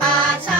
ป่าชา